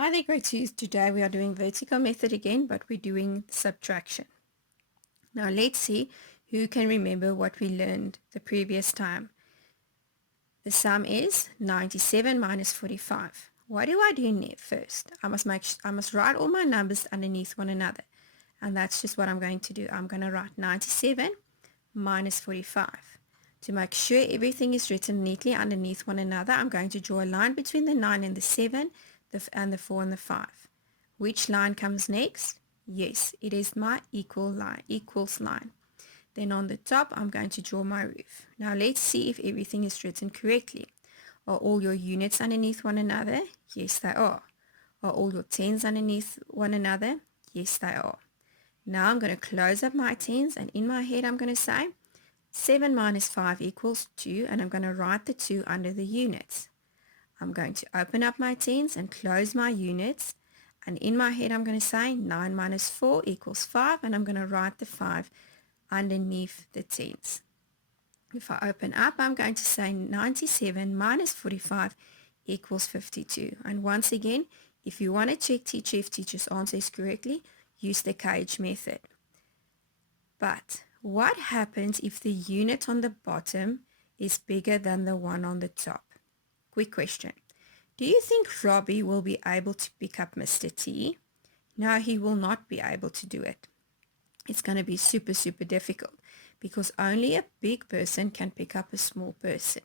Hi there, grade 2s. Today we are doing vertical method again, but we're doing subtraction. Now let's see who can remember what we learned the previous time. The sum is 97 minus 45. What do I do first? I must write all my numbers underneath one another. And that's just what I'm going to do. I'm going to write 97 minus 45. To make sure everything is written neatly underneath one another, I'm going to draw a line between the 9 and the 7, and the 4 and the 5. Which line comes next? Yes, it is my equals line. Then on the top, I'm going to draw my roof. Now let's see if everything is written correctly. Are all your units underneath one another? Yes, they are. Are all your tens underneath one another? Yes, they are. Now I'm going to close up my tens, and in my head I'm going to say 7 minus 5 equals 2, and I'm going to write the 2 under the units. I'm going to open up my tens and close my units, and in my head I'm going to say 9 minus 4 equals 5, and I'm going to write the 5 underneath the tens. If I open up, I'm going to say 97 minus 45 equals 52. And once again, if you want to check teacher if teacher's answer is correctly, use the cage method. But what happens if the unit on the bottom is bigger than the one on the top? Quick question. Do you think Robbie will be able to pick up Mr. T? No, he will not be able to do it. It's going to be super difficult because only a big person can pick up a small person.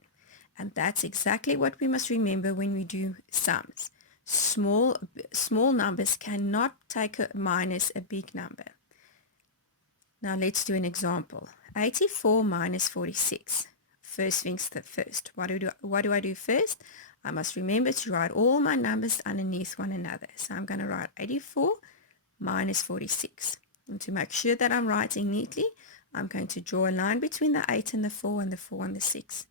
And that's exactly what we must remember when we do sums. Small numbers cannot take a minus a big number. Now let's do an example. 84 minus 46. First things first. What do I do first? I must remember to write all my numbers underneath one another. So I'm going to write 84 minus 46. And to make sure that I'm writing neatly, I'm going to draw a line between the 8 and the 4 and the 4 and the 6.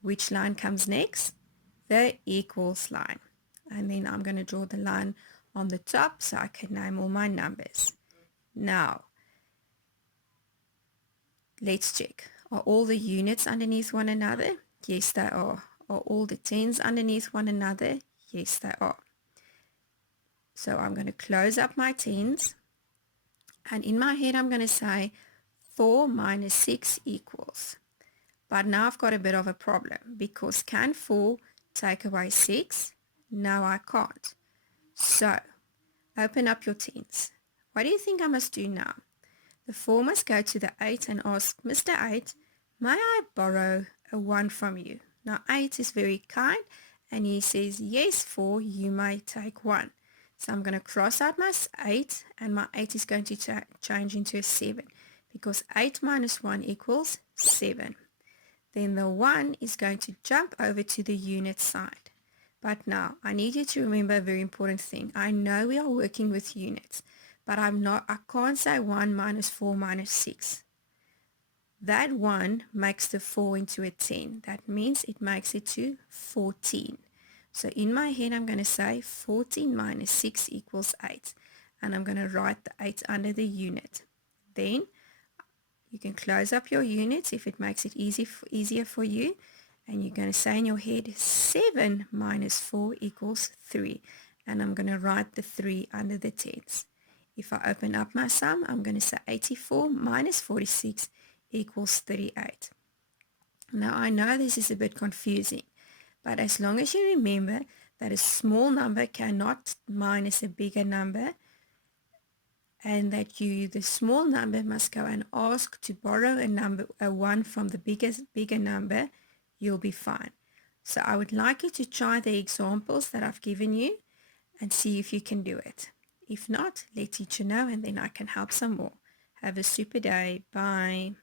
Which line comes next? The equals line. And then I'm going to draw the line on the top so I can name all my numbers. Now, let's check. Are all the units underneath one another? Yes, they are. Are all the tens underneath one another? Yes, they are. So I'm going to close up my tens. And in my head, I'm going to say 4 minus 6 equals. But now I've got a bit of a problem because can 4 take away 6? No, I can't. So open up your tens. What do you think I must do now? The 4 must go to the 8 and ask, Mr. 8, may I borrow a 1 from you? Now 8 is very kind and he says, yes, 4, you may take 1. So I'm going to cross out my 8 and my 8 is going to change into a 7 because 8 minus 1 equals 7. Then the 1 is going to jump over to the unit side. But now I need you to remember a very important thing. I know we are working with units, but I can't say 1 minus 4 minus 6. That 1 makes the 4 into a 10. That means it makes it to 14. So in my head, I'm going to say 14 minus 6 equals 8. And I'm going to write the 8 under the unit. Then you can close up your units if it makes it easier for you. And you're going to say in your head, 7 minus 4 equals 3. And I'm going to write the 3 under the tens. If I open up my sum, I'm going to say 84 minus 46 equals 38. Now I know this is a bit confusing, but as long as you remember that a small number cannot minus a bigger number, and that the small number must go and ask to borrow a 1 from the bigger number, you'll be fine. So I would like you to try the examples that I've given you and see if you can do it. If not, let teacher know and then I can help some more. Have a super day. Bye.